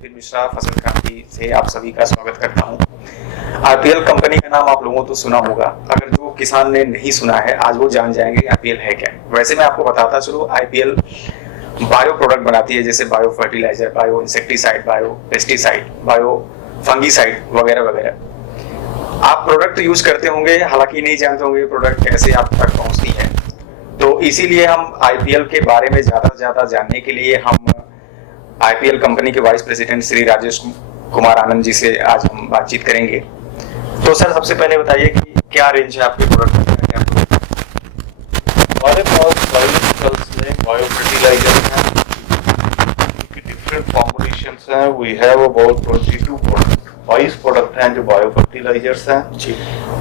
विपिन मिश्रा फसल क्रांति से आप सभी का स्वागत करता हूं। आईपीएल कंपनी का नाम आप लोगों तो सुना होगा, अगर जो किसान ने नहीं सुना है आज वो जान जाएंगे आईपीएल है क्या। वैसे मैं आपको बताता चलूं, आईपीएल बायो प्रोडक्ट बनाती है, जैसे bio fertiliser, bio insecticide, bio pesticide, bio fungicide वगैरह वगैरह। आप प्रोडक्ट यूज करते होंगे, हालांकि नहीं जानते होंगे प्रोडक्ट कैसे आप तक पहुंचती है। तो इसीलिए हम आईपीएल के बारे में ज्यादा से ज्यादा जानने के लिए हम आईपीएल कंपनी के वाइस प्रेसिडेंट श्री राजेश कुमार आनंद जी से आज हम बातचीत करेंगे। तो सर, सबसे पहले बताइए कि क्या रेंज है आपके प्रोडक्ट में, क्या हमारे पास बायोलॉजिकल्स में बायो फर्टिलाइजर हैं, डिफरेंट फॉर्मुलेशंस हैं। We have about 22 product, 22 product हैं जो बायो फर्टिलाइजर्स हैं जी।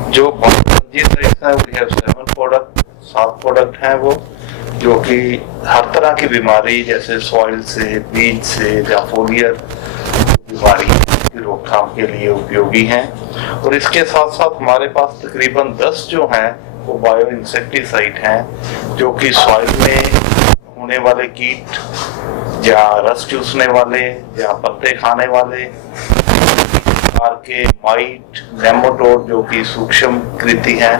जो फंजीसाइड्स हैं वी हैव 7 प्रोडक्ट, 7 प्रोडक्ट हैं वो, जो कि हर तरह की बीमारी जैसे सॉइल से, बीज से या फोलियर बीमारी की रोकथाम के लिए उपयोगी हैं। और इसके साथ साथ हमारे पास तकरीबन 10 जो हैं वो बायो इंसेक्टिसाइड हैं, जो कि सॉइल में होने वाले कीट या रस चूसने वाले या पत्ते खाने वाले के माइट, नेमाटोड जो कि सूक्ष्म कृति हैं,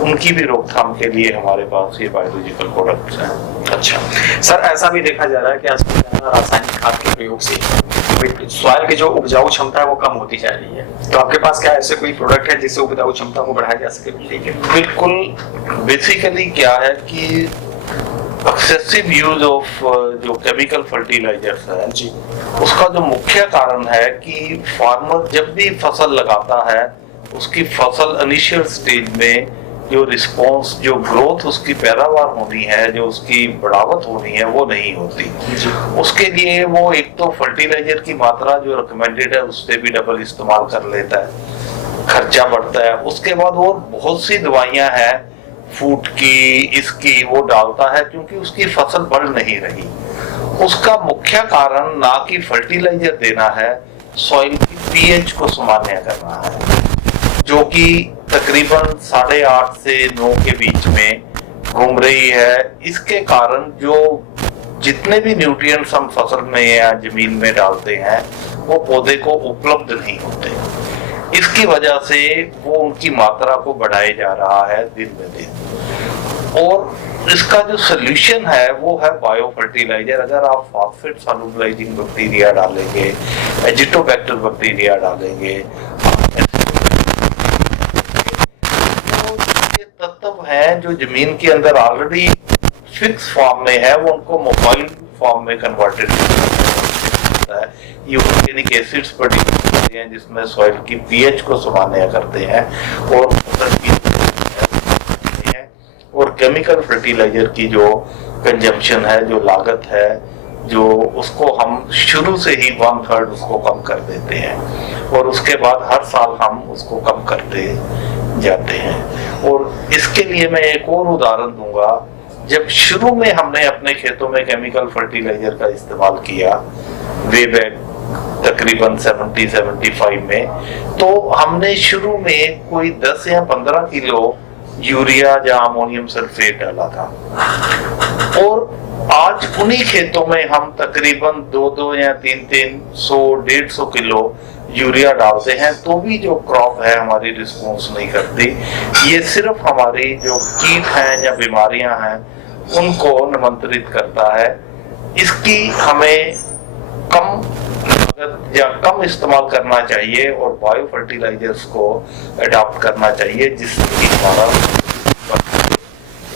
उनकी भी रोकथाम के लिए हमारे पास ये बायोलॉजिकल प्रोडक्ट्स हैं। अच्छा सर, ऐसा भी देखा जा रहा है कि आजकल ज्यादा रासायनिक खाद के प्रयोग से सॉइल की जो उपजाऊ क्षमता है वो कम होती जा रही है। तो आपके पास क्या ऐसे कोई प्रोडक्ट है जिससे उपजाऊ क्षमता को बढ़ाया जा सके मिट्टी के? बिल्कुल, बेसिकली क्या है कि एक्सेसिव यूज ऑफ जो केमिकल फर्टिलाइजर्स है जी, उसका जो मुख्य कारण है कि फार्मर जब भी फसल लगाता है उसकी फसल इनिशियल स्टेज में जो रिस्पॉन्स, जो ग्रोथ, उसकी पैदावार होनी है, जो उसकी बढ़ावत होनी है वो नहीं होती। उसके लिए वो एक तो फर्टिलाइजर की मात्रा जो रिकमेंडेड है उससे भी डबल इस्तेमाल कर लेता है, खर्चा बढ़ता है। उसके बाद वो बहुत सी दवाइयां हैं फूड की, इसकी वो डालता है क्योंकि उसकी फसल बढ़ नहीं रही। उसका मुख्य कारण ना कि फर्टिलाइजर देना है, सॉइल की पीएच को सामान्य करना है, जो कि तकरीबन 8.5 से 9 के बीच में घूम रही है। इसके कारण जो जितने भी न्यूट्रिएंट्स हम फसल में या जमीन में डालते हैं वो पौधे को उपलब्ध नहीं होते। इसकी वजह से वो उनकी मात्रा को बढ़ाया जा रहा है दिन ब दिन। और इसका जो सोल्यूशन है वो है बायो फर्टिलाइजर। अगर आप फॉस्फेट सॉल्युबलाइजिंग बैक्टीरिया डालेंगे, एजिटोबैक्टर बैक्टीरिया डालेंगे, तो ये तत्व हैं जो जमीन के अंदर ऑलरेडी फिक्स फॉर्म में है, वो उनको मोबाइल फॉर्म में कन्वर्टेड होता है। ये ऑर्गेनिक एसिड्स प्रोड्यूस करते हैं जिसमें सॉइल की पीएच को सामान्य करते हैं और और केमिकल फर्टिलाइजर की जो कंजम्पशन है, जो लागत है, जो उसको हम शुरू से ही 1/3 उसको कम कर देते हैं और उसके बाद हर साल हम उसको कम करते जाते हैं। और इसके लिए मैं एक और उदाहरण दूंगा। जब शुरू में हमने अपने खेतों में केमिकल फर्टिलाइजर का इस्तेमाल किया वे बैक तकरीबन 70-75 में, तो हमने शुरू में कोई 10 या 15 किलो यूरिया या अमोनियम सल्फेट डाला था और आज उन्हीं खेतों में हम तकरीबन 2-2 या 300, 150 किलो यूरिया डालते हैं, तो भी जो क्रॉप है हमारी रिस्पॉन्स नहीं करती। ये सिर्फ हमारी जो कीट हैं या बीमारियां हैं उनको निमंत्रित करता है। इसकी हमें कम लागत या कम इस्तेमाल करना चाहिए और बायो फर्टिलाइजर्स को अडॉप्ट करना चाहिए, जिससे कि हमारा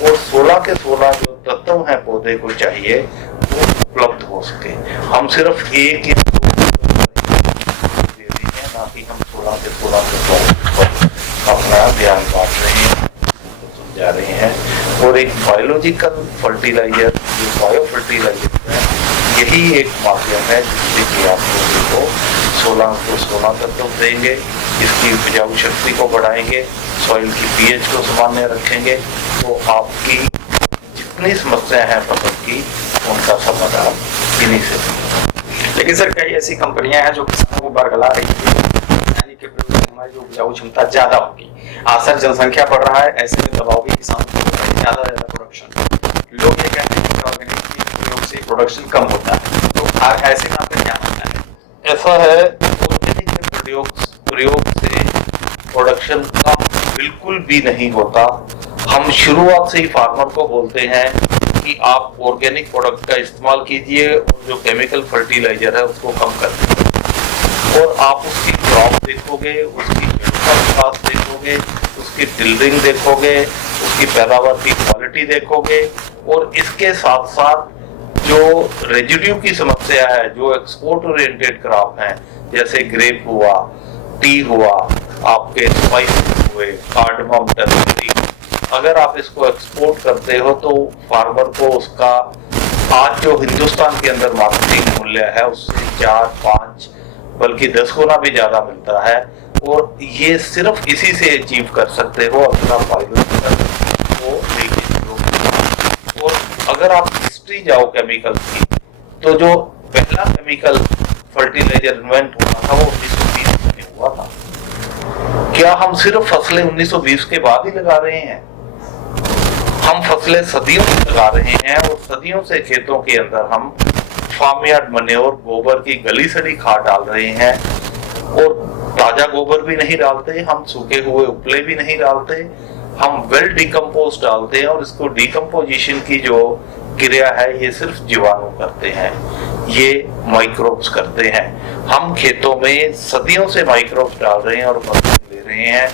और 16 के 16 जो तत्व हैं पौधे को चाहिए वो उपलब्ध हो सके। हम सिर्फ एक या दो दे रहे हैं, ना कि हम 16 के 16 तत्वों पर अपना ध्यान बांट रहे हैं, समझा रहे हैं। और एक बायोलॉजिकल फर्टिलाइजर, जो बायो फर्टिलाइजर है, यही एक माध्यम है जिससे कि आप पौधे को 16 को 16 तत्व देंगे, इसकी उपजाऊ शक्ति को बढ़ाएंगे, सॉइल की पीएच को सामान्य रखेंगे, तो आपकी जितनी समस्या है फसल की उनका समाधान इन्हीं से। लेकिन सर, कई ऐसी कंपनियां हैं जो किसानों को बरगला रही है के प्रयोग से हमारी जो उपजाऊ क्षमता ज्यादा होगी। आसर जनसंख्या बढ़ रहा है, ऐसे में दबाव भी किसानों को ज्यादा प्रोडक्शन। लोग ये कहते हैं कि ऑर्गेनिक के प्रयोग से प्रोडक्शन कम होता है, तो ऐसे में आपका क्या मानना है? ऐसा है, ऑर्गेनिक के प्रयोग से प्रोडक्शन का बिल्कुल भी नहीं होता। हम शुरुआत से ही फार्मर को बोलते हैं कि आप ऑर्गेनिक प्रोडक्ट का इस्तेमाल कीजिए और जो केमिकल फर्टिलाइजर है उसको कम कर दीजिए, और आप उसकी क्रॉप देखोगे, उसकी विकास देखोगे, उसकी टिलरिंग देखोगे, उसकी पैदावार की क्वालिटी देखोगे, और इसके साथ साथ जो रेजिड्यू की समस्या है, जो एक्सपोर्ट ओरिएंटेड क्रॉप हैं, जैसे ग्रेप हुआ, टी हुआ, आपके स्पाइसेस हुए, कार्डमम, टर्मरिक, अगर आप इसको एक्सपोर्ट करते हो तो फार्मर को उसका आज जो हिंदुस्तान के अंदर मार्केटिंग मूल्य है उससे 4, 5 बल्कि 10 गुना भी ज्यादा मिलता है, और ये सिर्फ इसी से अचीव कर सकते हो अपना बायोलॉजिकल को लेके। और अगर आप हिस्ट्री जाओ केमिकल की, तो जो पहला केमिकल फर्टिलाइजर इन्वेंट हुआ था वो 1920 में हुआ था। क्या हम सिर्फ फसलें 1920 के बाद ही लगा रहे हैं? हम फसलें सदियों से लगा रहे हैं, और सदियों से खेतों के अंदर हम फार्मयार्ड मन्योर, गोबर की गली सड़ी खाद डाल रहे हैं, और ताजा गोबर भी नहीं डालते, हम सूखे हुए उपले भी नहीं डालते, हम वेल डिकम्पोज डालते हैं, और इसको डिकम्पोजिशन की जो क्रिया है ये सिर्फ जीवाणु करते हैं, ये माइक्रोब्स करते हैं। हम खेतों में सदियों से माइक्रोब्स डाल रहे हैं और ले रहे हैं,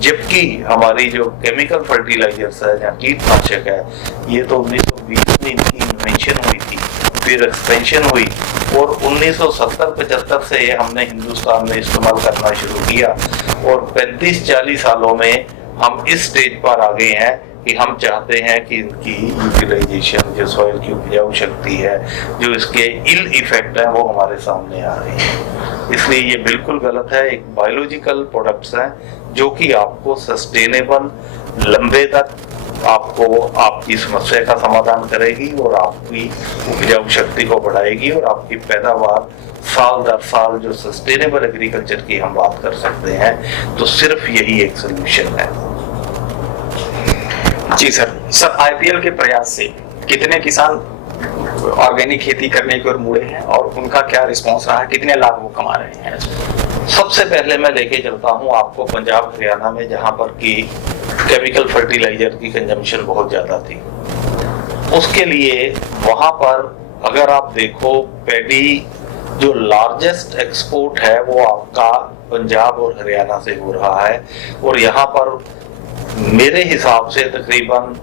जबकि हमारी जो केमिकल फर्टिलाइजर्स है या कीटनाशक है, ये तो 1920 में इनकी इन्वेंशन हुई थी, फिर एक्सपेंशन हुई, और 1970-75 से हमने हिंदुस्तान में इस्तेमाल करना शुरू किया, और 35-40 सालों में हम इस स्टेज पर आ गए हैं कि हम चाहते हैं कि इनकी यूटिलाइजेशन, जो सॉइल की उपजाऊ शक्ति है, जो इसके इल इफेक्ट है, वो हमारे सामने आ रहे हैं। इसलिए ये बिल्कुल गलत है। एक बायोलॉजिकल प्रोडक्ट्स हैं जो कि आपको सस्टेनेबल लंबे तक आपको आपकी समस्या का समाधान करेगी, और आपकी उपजाऊ शक्ति को बढ़ाएगी, और आपकी पैदावार साल दर साल जो सस्टेनेबल एग्रीकल्चर की हम बात कर सकते हैं, तो सिर्फ यही एक सोल्यूशन है। जी सर, आईपीएल के प्रयास से कितने किसान ऑर्गेनिक खेती करने की ओर मुड़े हैं, और उनका क्या रिस्पॉन्स रहा है, कितने लाभ वो कमा रहे हैं? सबसे पहले मैं लेके चलता हूँ आपको पंजाब हरियाणा में, जहां पर की केमिकल फर्टिलाइजर की कंजम्पशन बहुत ज्यादा थी। उसके लिए वहां पर अगर आप देखो, पैडी जो लार्जेस्ट एक्सपोर्ट है वो आपका पंजाब और हरियाणा से हो रहा है, और यहाँ पर मेरे हिसाब से तकरीबन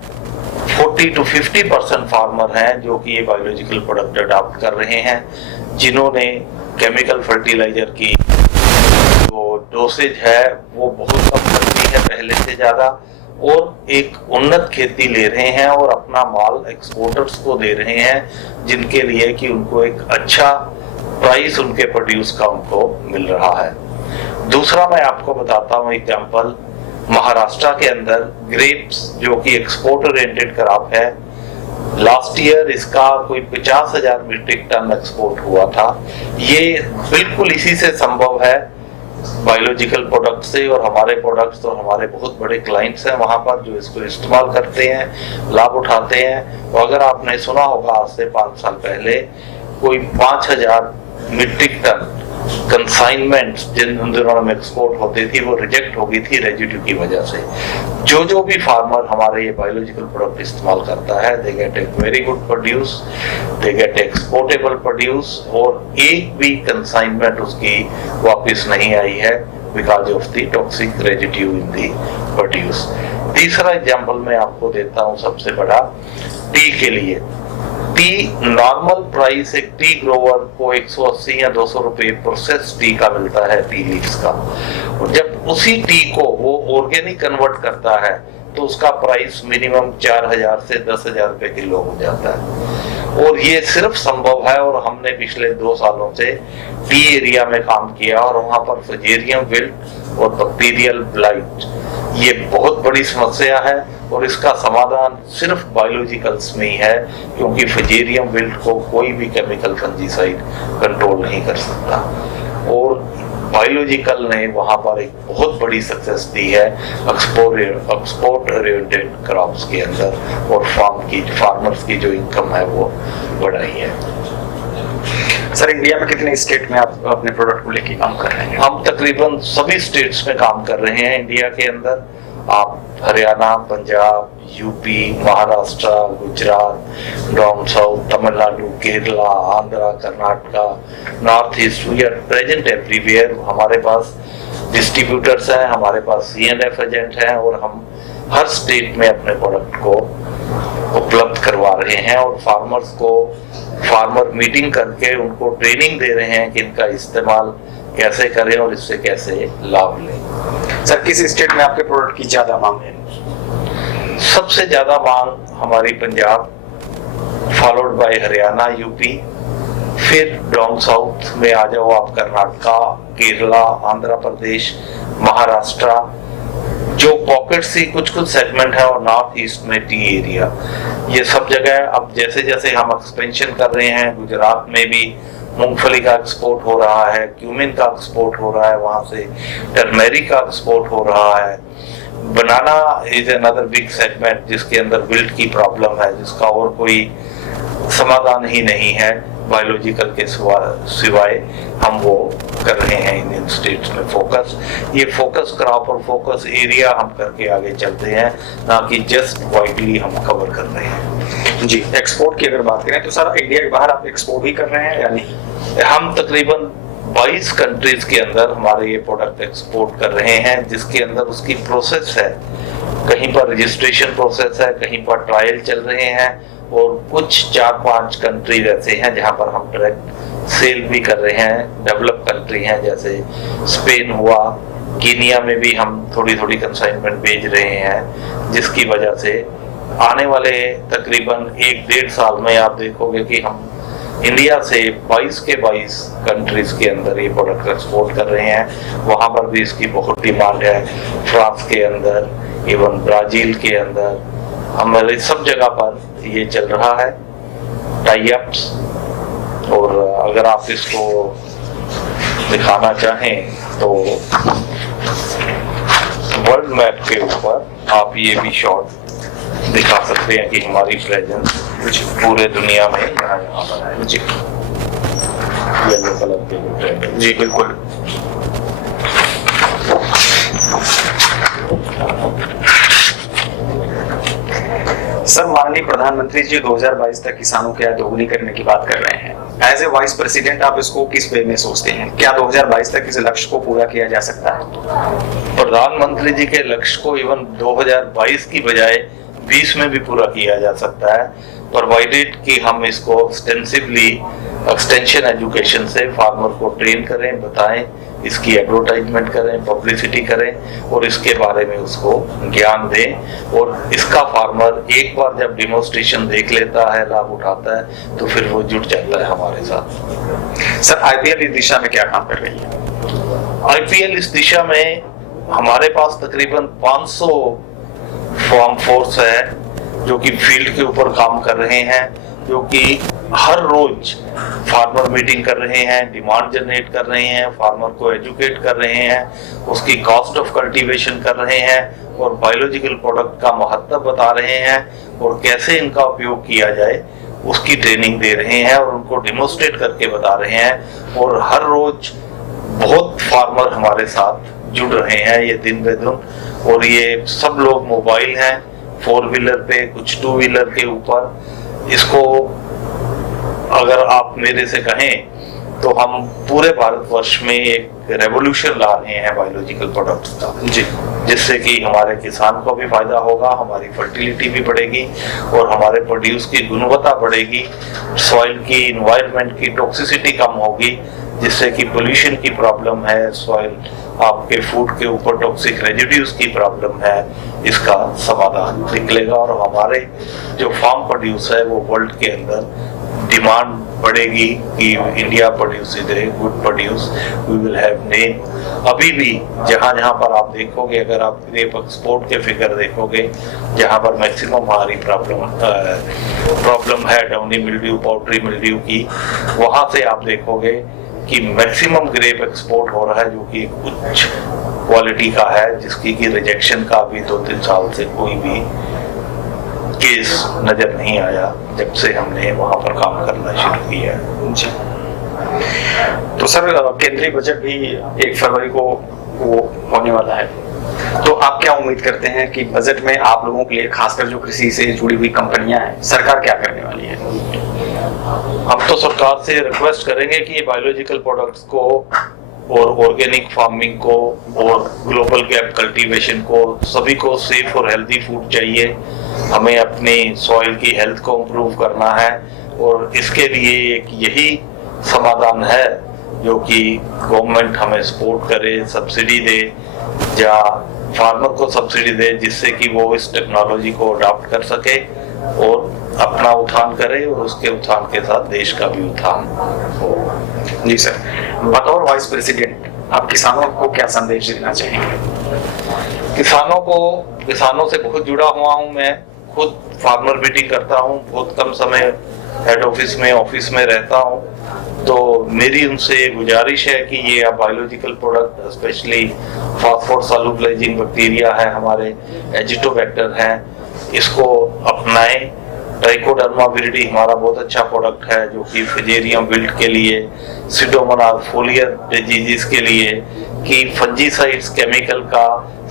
40 to 50% फार्मर हैं जो कि ये बायोलॉजिकल प्रोडक्ट अडॉप्ट कर रहे हैं, जिन्होंने केमिकल फर्टिलाइजर की जो डोसेज है वो बहुत कम कर दी है पहले से ज्यादा, और एक उन्नत खेती ले रहे हैं और अपना माल एक्सपोर्टर्स को दे रहे हैं, जिनके लिए कि उनको एक अच्छा प्राइस उनके प्रोड्यूस का उनको मिल रहा है। दूसरा मैं आपको बताता हूँ एग्जांपल, महाराष्ट्र के अंदर ग्रेप्स जो कि एक्सपोर्ट ओरिएंटेड क्रॉप है, लास्ट ईयर इसका कोई 50,000 मीट्रिक टन एक्सपोर्ट हुआ था। ये बिल्कुल इसी से संभव है, बायोलॉजिकल प्रोडक्ट से, और हमारे प्रोडक्ट्स और हमारे बहुत बड़े क्लाइंट्स हैं वहां पर जो इसको इस्तेमाल करते हैं, लाभ उठाते हैं। तो अगर आपने सुना होगा आज से 5 साल पहले कोई 5,000 मीट्रिक टन कंसाइनमेंट जिन दिनों में एक्सपोर्ट होती थी वो रिजेक्ट हो गई थी रेजिड्यू की वजह से। जो भी फार्मर हमारे ये बायोलॉजिकल प्रोडक्ट इस्तेमाल करता है, they get a very good produce, they get exportable produce, और एक भी कंसाइनमेंट उसकी वापस नहीं आई है because of the toxic residue in the produce. तीसरा एग्जांपल मैं आपको देता हूँ सबसे बड़ा, टी के लिए। टी नॉर्मल प्राइस एक टी ग्रोवर को 180 या 200 रुपए प्रोसेस टी का मिलता है, टी लीव्स का, और जब उसी टी को वो ऑर्गेनिक कन्वर्ट करता है तो उसका प्राइस मिनिमम 4,000 से 10,000 रुपए किलो हो जाता है। और ये सिर्फ संभव है, और हमने पिछले 2 सालों से टी एरिया में काम किया, और वहां पर फुजेरियम विल्ट और बैक्टीरियल ब्लाइट ये बहुत बड़ी समस्या है, और इसका समाधान सिर्फ बायोलॉजिकल्स में ही है, क्योंकि फुजेरियम विल्ट को कोई भी केमिकल फंजीसाइड कंट्रोल नहीं कर सकता, और बायोलॉजिकल ने वहां पर एक बहुत बड़ी सक्सेस दी है एक्सपोर्ट ओरिएंटेड क्रॉप्स के अंदर, और फार्मर्स की जो इनकम है वो बढ़ाई है। सर इंडिया में कितने स्टेट में आप अपने प्रोडक्ट को लेके काम कर रहे हैं? हम तकरीबन सभी स्टेट्स में काम कर रहे हैं इंडिया के अंदर। आप Haryana, Punjab, UP, Maharashtra, Gujarat, down south, Tamil Nadu, Kerala, Andhra, Karnataka, north east, we are present everywhere. हमारे पास डिस्ट्रीब्यूटर्स हैं, हमारे पास C&F एजेंट हैं और हम हर स्टेट में अपने प्रोडक्ट को उपलब्ध करवा रहे हैं और फार्मर्स को फार्मर मीटिंग करके उनको ट्रेनिंग दे रहे हैं कि इनका इस्तेमाल कैसे करें और इससे कैसे लाभ लें। सर किस स्टेट में आपके प्रोडक्ट की ज्यादा मांग है? सबसे ज्यादा मांग हमारी Punjab, followed by Haryana, UP, फिर डाउन साउथ में आ जाओ आप कर्नाटका, केरला, आंध्र प्रदेश, महाराष्ट्र, जो पॉकेट सी कुछ सेगमेंट है, और नॉर्थ ईस्ट में टी एरिया। ये सब जगह अब जैसे जैसे हम एक्सपेंशन कर रहे हैं, गुजरात में भी मूंगफली का एक्सपोर्ट हो रहा है, क्यूमिन का एक्सपोर्ट हो रहा है, वहां से टर्मेरिक का एक्सपोर्ट हो रहा है। बनाना इज अनदर बिग सेगमेंट जिसके अंदर विल्ट की प्रॉब्लम है, जिसका और कोई समाधान ही नहीं है बायोलॉजिकल के सिवाय। हम वो कर रहे हैं इंडियन स्टेट्स में फोकस। ये फोकस क्रॉप और फोकस एरिया हम करके आगे चलते हैं, ना कि जस्ट वाइडली हम कवर कर रहे हैं। जी, एक्सपोर्ट की अगर बात करें तो सर इंडिया के बाहर आप एक्सपोर्ट भी कर रहे हैं या नहीं? हम तकरीबन 22 कंट्रीज के अंदर हमारे ये प्रोडक्ट एक्सपोर्ट कर रहे हैं, जिसके अंदर उसकी प्रोसेस है। कहीं पर रजिस्ट्रेशन प्रोसेस है, कहीं पर ट्रायल चल रहे हैं, और कुछ 4-5 कंट्री ऐसे हैं जहां पर हम डायरेक्ट सेल भी कर रहे हैं। डेवलप कंट्री हैं जैसे स्पेन हुआ, कीनिया में भी हम थोड़ी थोड़ी कंसाइनमेंट भेज रहे हैं, जिसकी वजह से आने वाले तकरीबन 1-1.5 साल में आप देखोगे कि हम इंडिया से 22 के 22 कंट्रीज के अंदर ये प्रोडक्ट एक्सपोर्ट कर रहे हैं। वहां पर भी इसकी बहुत डिमांड है, फ्रांस के अंदर, इवन ब्राजील के अंदर, हमारे सब जगह पर ये चल रहा है टाई अप्स। और अगर आप इसको दिखाना चाहें तो वर्ल्ड मैप के ऊपर आप ये भी शॉट दिखा सकते हैं कि हमारी प्रेजेंस पूरे दुनिया में यहाँ पर है। जी, येलो कलर के जी बिल्कुल। सर माननीय प्रधानमंत्री जी 2022 तक किसानों की आय दोगुनी करने की बात कर रहे हैं। एज ए वाइस प्रेसिडेंट आप इसको किस वे में सोचते हैं? क्या 2022 तक इस लक्ष्य को पूरा किया जा सकता है? प्रधानमंत्री जी के लक्ष्य को इवन 2022 की बजाय 20 में भी पूरा किया जा सकता है, प्रोवाइडेड कि हम इसको एक्सटेंसिवली एक्सटेंशन एजुकेशन से फार्मर को ट्रेन करें, बताएं, इसकी एडवर्टाइजमेंट करें, पब्लिसिटी करें और इसके बारे में उसको ज्ञान दें। और इसका फार्मर एक बार जब डेमोन्स्ट्रेशन देख लेता है, लाभ उठाता है, तो फिर वो जुट जाता है हमारे साथ। सर आईपीएल इस दिशा में क्या काम कर रही है? आईपीएल इस दिशा में हमारे पास तकरीबन 500 फार्म फोर्स है जो कि फील्ड के ऊपर काम कर रहे हैं, जो कि हर रोज फार्मर मीटिंग कर रहे हैं, डिमांड जनरेट कर रहे हैं, फार्मर को एजुकेट कर रहे हैं, उसकी कॉस्ट ऑफ कल्टीवेशन कर रहे हैं और बायोलॉजिकल प्रोडक्ट का महत्व बता रहे हैं और कैसे इनका उपयोग किया जाए उसकी ट्रेनिंग दे रहे हैं और उनको डेमोन्स्ट्रेट करके बता रहे हैं। और हर रोज बहुत फार्मर हमारे साथ जुड़ रहे हैं ये दिन ब दिन, और ये सब लोग मोबाइल हैं, 4 व्हीलर पे, कुछ 2 व्हीलर के ऊपर। इसको अगर आप मेरे से कहें तो हम पूरे भारतवर्ष में एक रेवोल्यूशन ला रहे हैं बायोलॉजिकल प्रोडक्ट्स का, जी, जिससे कि हमारे किसान को भी फायदा होगा, हमारी फर्टिलिटी भी बढ़ेगी और हमारे प्रोड्यूस की गुणवत्ता बढ़ेगी, सॉइल की, इन्वायरमेंट की टॉक्सिसिटी कम होगी, जिससे कि पोल्यूशन की प्रॉब्लम है, सॉइल आपके फूड के ऊपर टॉक्सिक रेजिड्यूज की प्रॉब्लम है, इसका समाधान निकलेगा और हमारे जो फार्म प्रोड्यूस है वो वर्ल्ड के अंदर डिमांड बढ़ेगी कि India produces a good produce, we will have name. अभी भी जहां जहां पर आप देखोगे, अगर आप ग्रेप एक्सपोर्ट के फिगर देखोगे, जहां पर मैक्सिमम हमारी प्रॉब्लम है डाउनी मिल्ड्यू, पाउडरी मिल्ड्यू की, वहां से आप देखोगे कि मैक्सिमम ग्रेप एक्सपोर्ट हो रहा है, जो कि एक उच्च क्वालिटी का है, जिसकी की रिजेक्शन का अभी 2-3 साल से कोई भी केस नजर नहीं आया जब से हमने वहां पर काम करना शुरू किया। जी। तो सर केंद्रीय बजट भी 1 फरवरी को वो होने वाला है, तो आप क्या उम्मीद करते हैं कि बजट में आप लोगों के लिए, खासकर जो कृषि से जुड़ी हुई कंपनियां हैं, सरकार क्या करने वाली है? हम तो सरकार से रिक्वेस्ट करेंगे कि बायोलॉजिकल प्रोडक्ट्स को और ऑर्गेनिक फार्मिंग को और ग्लोबल गैप कल्टीवेशन को, सभी को सेफ और हेल्दी फूड चाहिए। हमें अपनी सॉइल की हेल्थ को इम्प्रूव करना है और इसके लिए एक यही समाधान है जो कि गवर्नमेंट हमें सपोर्ट करे, सब्सिडी दे या फार्मर को सब्सिडी दे, जिससे कि वो इस टेक्नोलॉजी को अडॉप्ट कर सके और अपना उत्थान करे और उसके उत्थान के साथ देश का भी उत्थान हो। जी सर, बतौर वाइस प्रेसिडेंट आप किसानों को क्या संदेश देना चाहेंगे? किसानों से बहुत जुड़ा हुआ हूँ। मैं खुद फार्मर मीटिंग करता हूँ, बहुत कम समय हेड ऑफिस में रहता हूँ, तो मेरी उनसे गुजारिश है कि ये biological product, specially phosphorus solubilizing bacteria है, हमारे एजिटोबैक्टर हैं, इसको अपनाएं। ट्राइकोडर्मा विरिडी हमारा बहुत अच्छा प्रोडक्ट है जो कि फिजेरियम विल्ट के लिए, सीडोमोनास फोलियर डिजीज के लिए, कि फंजीसाइड्स केमिकल का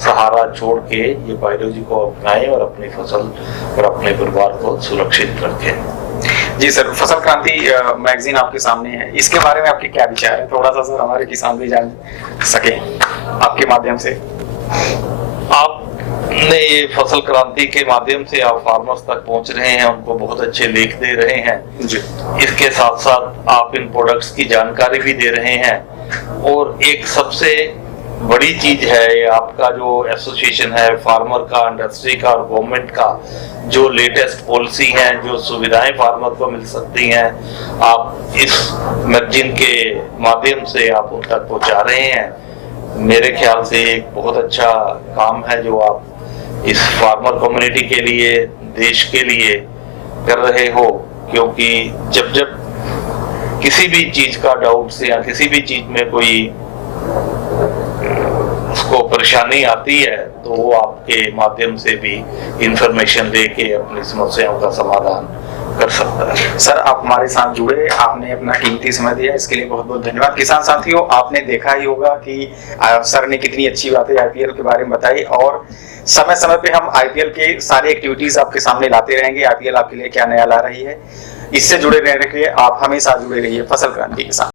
सहारा छोड़ के ये बायोलॉजी को अपनाएं और अपनी फसल और अपने परिवार को सुरक्षित रखें। जी सर, फसल क्रांति मैगजीन आपके सामने है, इसके बारे में आपके क्या विचार है? थोड़ा सा सर हमारे किसान भी जान सके आपके माध्यम से। आपने ये फसल क्रांति के माध्यम से आप फार्मर्स तक पहुंच रहे हैं, उनको बहुत अच्छे लेख दे रहे हैं जी। इसके साथ साथ आप इन प्रोडक्ट्स की जानकारी भी दे रहे हैं और एक सबसे बड़ी चीज है आपका जो एसोसिएशन है फार्मर का, इंडस्ट्री का और गवर्नमेंट का, जो लेटेस्ट पॉलिसी हैं, जो सुविधाएं फार्मर को मिल सकती हैं, आप इस मैगजीन के माध्यम से आप उन तक पहुंचा रहे हैं। मेरे ख्याल से एक बहुत अच्छा काम है जो आप इस फार्मर कम्युनिटी के लिए, देश के लिए कर रहे हो, क्योंकि जब किसी भी चीज का डाउट या किसी भी चीज में कोई उसको परेशानी आती है तो वो आपके माध्यम से भी इंफॉर्मेशन लेके अपनी समस्याओं का समाधान कर सकता है। सर आप हमारे साथ जुड़े, आपने अपना कीमती समय दिया, इसके लिए बहुत बहुत धन्यवाद। किसान साथियों, आपने देखा ही होगा कि सर ने कितनी अच्छी बातें आईपीएल के बारे में बताई और समय समय पे हम आईपीएल के सारे एक्टिविटीज आपके सामने लाते रहेंगे। आईपीएल आपके लिए क्या नया ला रही है, इससे जुड़े रहने के लिए आप हमेशा जुड़े रहिए फसल क्रांति के साथ।